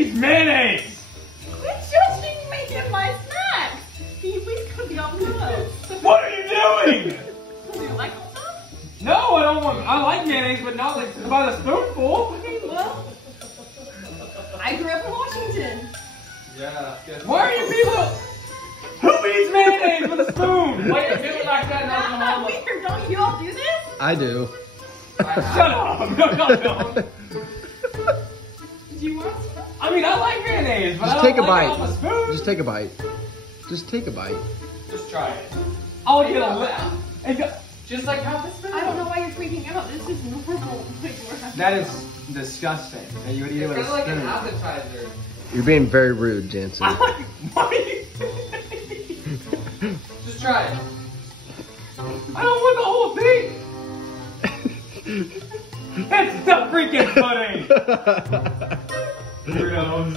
eats mayonnaise? Quit judging me and my snack. He's gonna be on pillows. What are you doing? Do you like them? No, I don't want. I like mayonnaise, but not like by the spoonful. Okay, well, I grew up in Washington. Yeah. Why are you people? Who eats mayonnaise with a spoon? Why are you people like that? That's not weird. Don't you all do this? I do. Shut up! No, don't. Do you want to? I mean, I like mayonnaise, but Just I take don't a like bite. it on a spoon. Just take a bite. Just take a bite. Just try it. I'll get a little. Just like how this I don't know why you're freaking out. This is normal. That is disgusting. And you would eat it It's with a kind of like an spoon. appetizer. You're being very rude, Janson. Why are you Just try it. I don't want the whole thing. It's the freaking pudding. Weirdos.